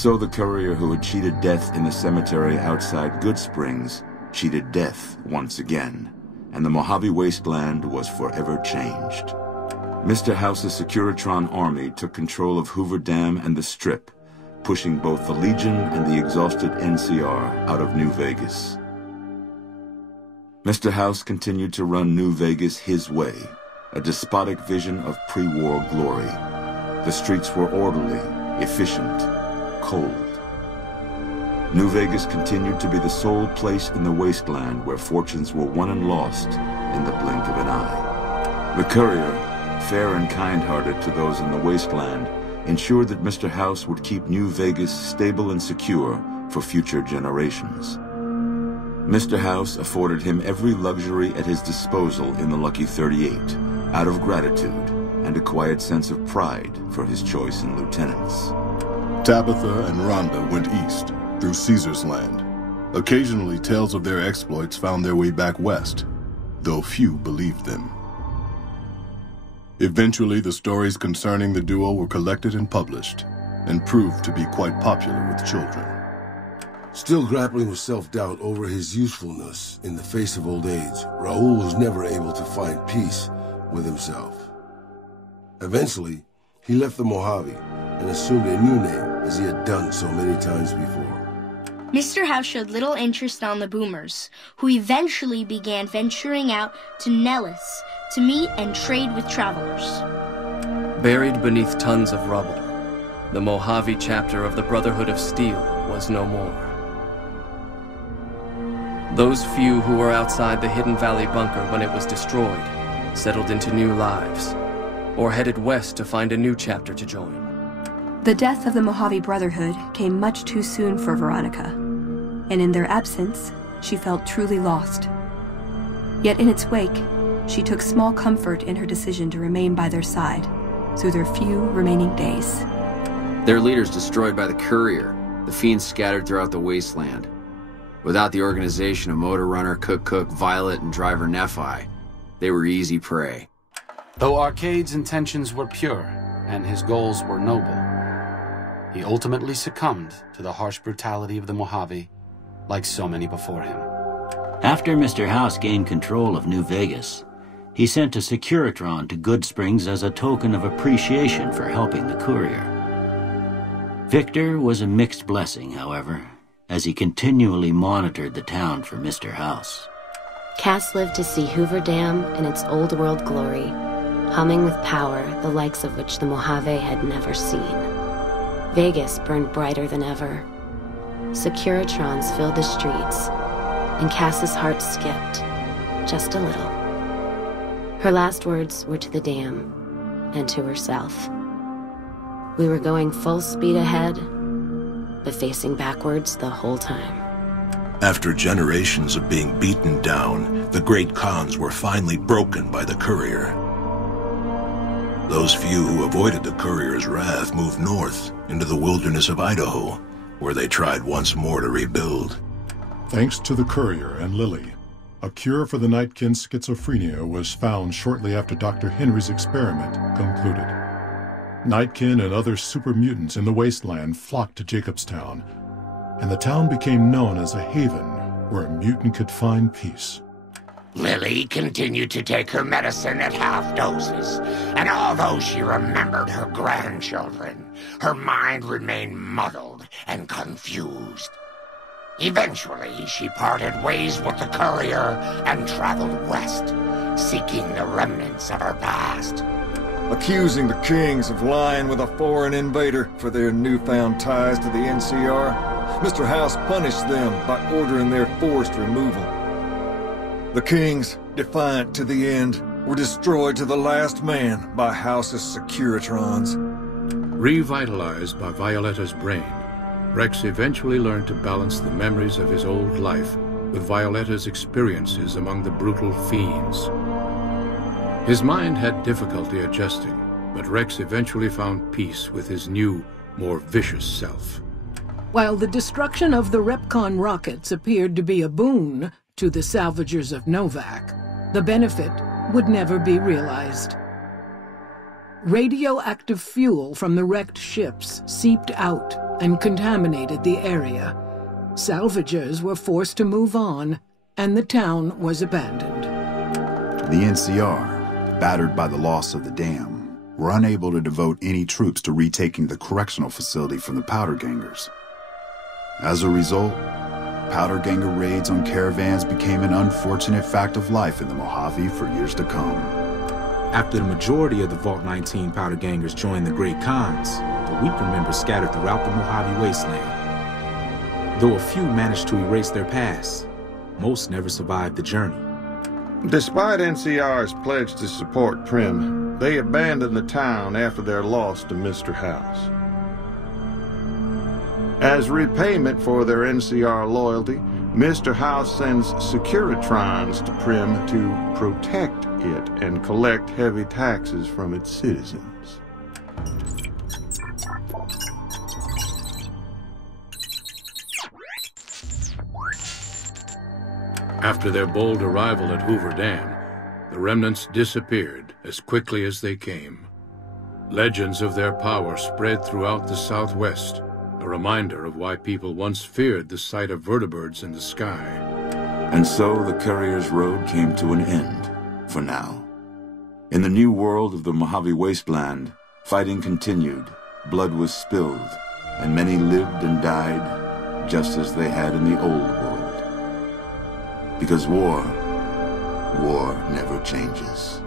so the courier who had cheated death in the cemetery outside Good Springs cheated death once again, and the Mojave wasteland was forever changed. Mr. House's Securitron army took control of Hoover Dam and the Strip, pushing both the Legion and the exhausted NCR out of New Vegas. Mr. House continued to run New Vegas his way, a despotic vision of pre-war glory. The streets were orderly, efficient, cold. New Vegas continued to be the sole place in the wasteland where fortunes were won and lost in the blink of an eye. The courier, fair and kind-hearted to those in the wasteland, ensured that Mr. House would keep New Vegas stable and secure for future generations. Mr. House afforded him every luxury at his disposal in the Lucky 38, out of gratitude and a quiet sense of pride for his choice in lieutenants. Tabitha and Rhonda went east, through Caesar's Land. Occasionally, tales of their exploits found their way back west, though few believed them. Eventually, the stories concerning the duo were collected and published, and proved to be quite popular with children. Still grappling with self-doubt over his usefulness in the face of old age, Raul was never able to find peace with himself. Eventually, he left the Mojave and assumed a new name, as he had done so many times before. Mr. House showed little interest on the Boomers, who eventually began venturing out to Nellis to meet and trade with travelers. Buried beneath tons of rubble, the Mojave chapter of the Brotherhood of Steel was no more. Those few who were outside the Hidden Valley bunker when it was destroyed settled into new lives, or headed west to find a new chapter to join. The death of the Mojave Brotherhood came much too soon for Veronica, and in their absence, she felt truly lost. Yet in its wake, she took small comfort in her decision to remain by their side through their few remaining days. Their leaders destroyed by the courier, the fiends scattered throughout the wasteland. Without the organization of Motor Runner, Cook, Violet, and Driver Nephi, they were easy prey. Though Arcade's intentions were pure and his goals were noble, he ultimately succumbed to the harsh brutality of the Mojave, like so many before him. After Mr. House gained control of New Vegas, he sent a Securitron to Good Springs as a token of appreciation for helping the courier. Victor was a mixed blessing, however, as he continually monitored the town for Mr. House. Cass lived to see Hoover Dam in its old world glory, humming with power the likes of which the Mojave had never seen. Vegas burned brighter than ever. Securitrons filled the streets, and Cass's heart skipped, just a little. Her last words were to the dam, and to herself. We were going full speed ahead, but facing backwards the whole time. After generations of being beaten down, the great Khans were finally broken by the courier. Those few who avoided the courier's wrath moved north into the wilderness of Idaho, where they tried once more to rebuild. Thanks to the courier and Lily, a cure for the Nightkin's schizophrenia was found shortly after Dr. Henry's experiment concluded. Nightkin and other super mutants in the wasteland flocked to Jacobstown, and the town became known as a haven where a mutant could find peace. Lily continued to take her medicine at half doses, and although she remembered her grandchildren, her mind remained muddled and confused. Eventually, she parted ways with the courier and traveled west, seeking the remnants of her past. Accusing the Kings of lying with a foreign invader for their newfound ties to the NCR, Mr. House punished them by ordering their forced removal. The Kings, defiant to the end, were destroyed to the last man by House's Securitrons. Revitalized by Violetta's brain, Rex eventually learned to balance the memories of his old life with Violetta's experiences among the brutal fiends. His mind had difficulty adjusting, but Rex eventually found peace with his new, more vicious self. While the destruction of the Repcon rockets appeared to be a boon to the salvagers of Novak, the benefit would never be realized. Radioactive fuel from the wrecked ships seeped out and contaminated the area. Salvagers were forced to move on, and the town was abandoned. The NCR, battered by the loss of the dam, were unable to devote any troops to retaking the correctional facility from the powdergangers. As a result, powderganger raids on caravans became an unfortunate fact of life in the Mojave for years to come. After the majority of the Vault 19 powdergangers joined the Great Khans, the weaker members scattered throughout the Mojave wasteland. Though a few managed to erase their past, most never survived the journey. Despite NCR's pledge to support Prim, they abandoned the town after their loss to Mr. House. As repayment for their NCR loyalty, Mr. House sends Securitrons to Prim to protect it and collect heavy taxes from its citizens. After their bold arrival at Hoover Dam, the remnants disappeared as quickly as they came. Legends of their power spread throughout the Southwest, a reminder of why people once feared the sight of vertibirds in the sky. And so the courier's road came to an end, for now. In the new world of the Mojave Wasteland, fighting continued, blood was spilled, and many lived and died just as they had in the old world. Because war never changes.